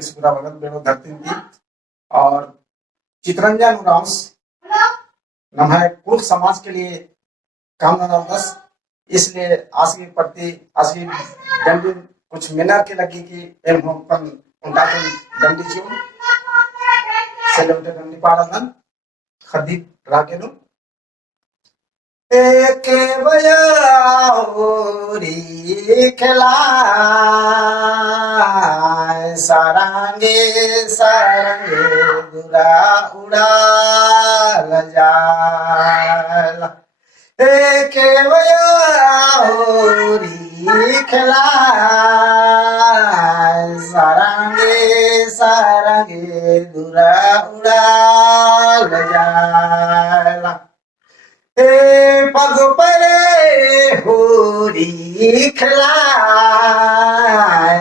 के सुरा भगत बेड़ो धरती की और चितरंजन उरांस नम है कुल समाज के लिए काम बस इसलिए आज के प्रति आज की डंडी कुछ मिनट के लगी कि एम हम पन उनका डंडी क्यों सेलोटे डंडी पाड़न खदी राकेनु एक बया होरी खिला सारंगे सारंगे दुरा उड़ा लजाला एक बया होरी खिला सारंगे सारंगे दुरा उड़ा लजाला पग परे होरी खिला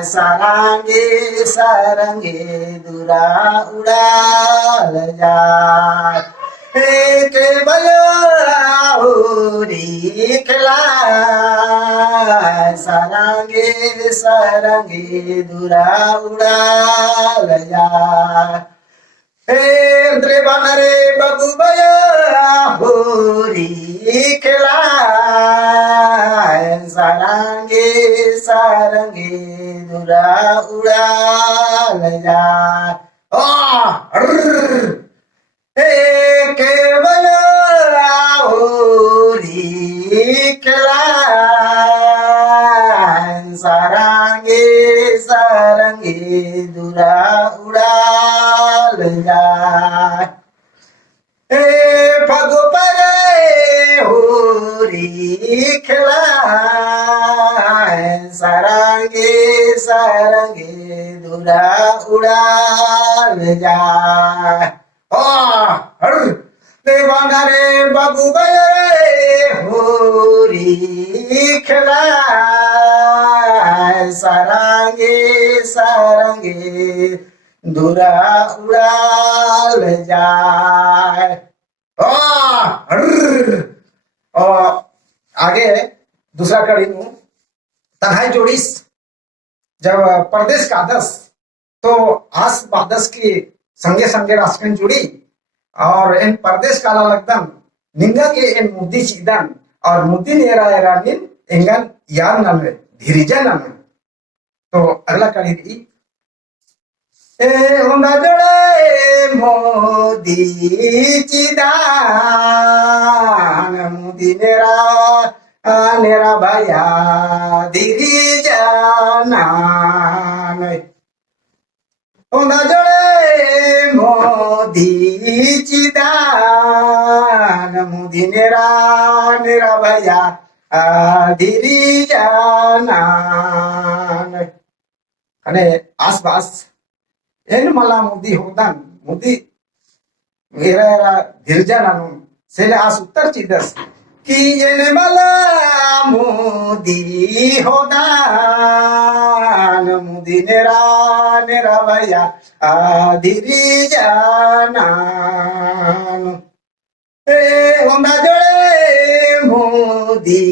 सारंगे सारंगे दुरा उड़ाल जा एक बया होरी खिला सारंगे सारंगे दुरा उड़ाल जा रे बबू बया होरी खिला सारंगे सारंगे दुरा उड़ाल जा एक बया होरी खिला सारंगे सारंगे दुरा उड़ाल जा पग परे होरी खिला सारंगे सारंगे दुरा उड़ाल जा देवाना रे बाबू रे होरी खिला सारंगे सारंगे दुरा उड़ाल जाए। आगे दूसरा कड़ी में तन्हाई जोड़ीस जब परदेश का दस तो आस बादस की संगे संगे रास्कन जुड़ी और इन परदेश काला लगदन निंगा के इन मुद्दी चिदन और मुद्दी नेरा एरा निन इंगन यार नन धीरिजा नन। तो अगला कड़ी दी उंदा जोड़े मोदी चिदान मुदी नेरा नेरा भया धीरिजा नन उंदा जोड़े मोदी चिदान मुदी नेरा नेरा भया धीरिजा नन अने आसपास एन मला मुदी होदान मुदी मेरा धीरजा नानु सेले आस उत्तर चिदस कि एन मला मुदी होदान मुदी नेरा नेरा भया धीरजा नानु उंदा जोड़े मुदी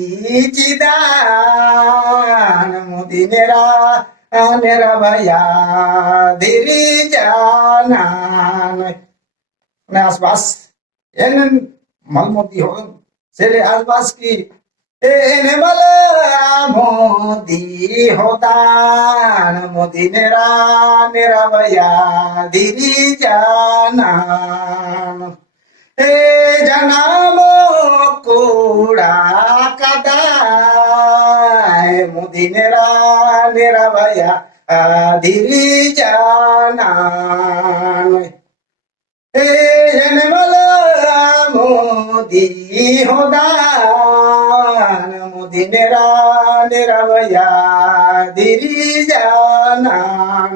चिदान मुदी नेरा नेरा भया धीरिजा नान आसपास एन मल मोदी हो सेले आसपास की एने मला मोदी होदान मोदी नेरा नेरा भया धीरिजा नान जनामो कोड़ा कदाय मोदी नेरा नेरा भया धीरिजा नान मला मोदी होदान मोदी नेरा नेरा भया धीरिजा नान।